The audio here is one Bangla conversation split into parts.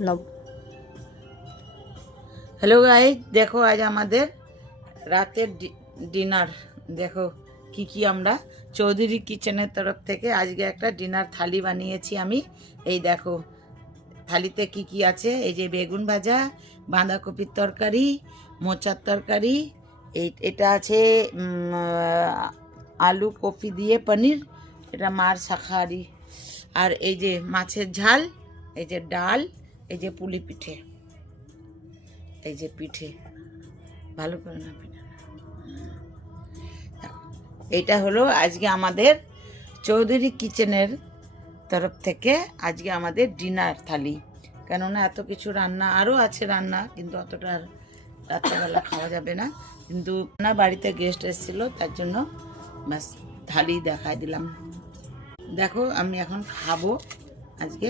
हेलो गाइस, देखो आज हमारे रातेर डिनार देखो की আমরা চৌধুরী কিচেনের তরফ থেকে আজকে একটা ডিনার থালি বানিয়েছি আমি। এই দেখো থালিতে কি আছে, এই যে বেগুন ভাজা, বাঁধাকপির তরকারি, মোচার তরকারি, এটা আছে আলু কপি দিয়ে পনির, এটা মার শাখাহারি, আর এই যে মাছের ঝাল, এই যে ডাল, এই যে পুলি পিঠে, এই যে পিঠে ভালো করে না পিঠে। এইটা হলো আজকে আমাদের চৌধুরী কিচেনের তরফ থেকে আজকে আমাদের ডিনার থালি। কেননা এত কিছু রান্না আরও আছে রান্না, কিন্তু অতটা রাত্রেবেলা খাওয়া যাবে না, কিন্তু না বাড়িতে গেস্ট এসেছিলো তার জন্য ব্যাস থালি দেখাই দিলাম। দেখো আমি এখন খাবো আজকে,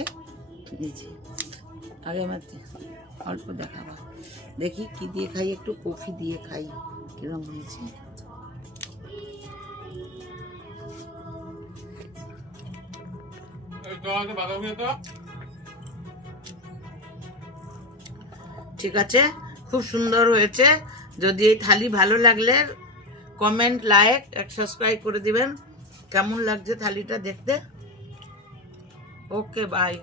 আগে আমার অল্প দেখাবো, দেখি কি দিয়ে খাই, একটু কফি দিয়ে খাই কিরকম হয়েছে। ঠিক আছে, খুব সুন্দর হয়েছে। যদি এই থালি ভালো লাগলে কমেন্ট, লাইক, সাবস্ক্রাইব করে দিবেন। কেমন লাগছে থালিটা দেখতে? ওকে, বাই।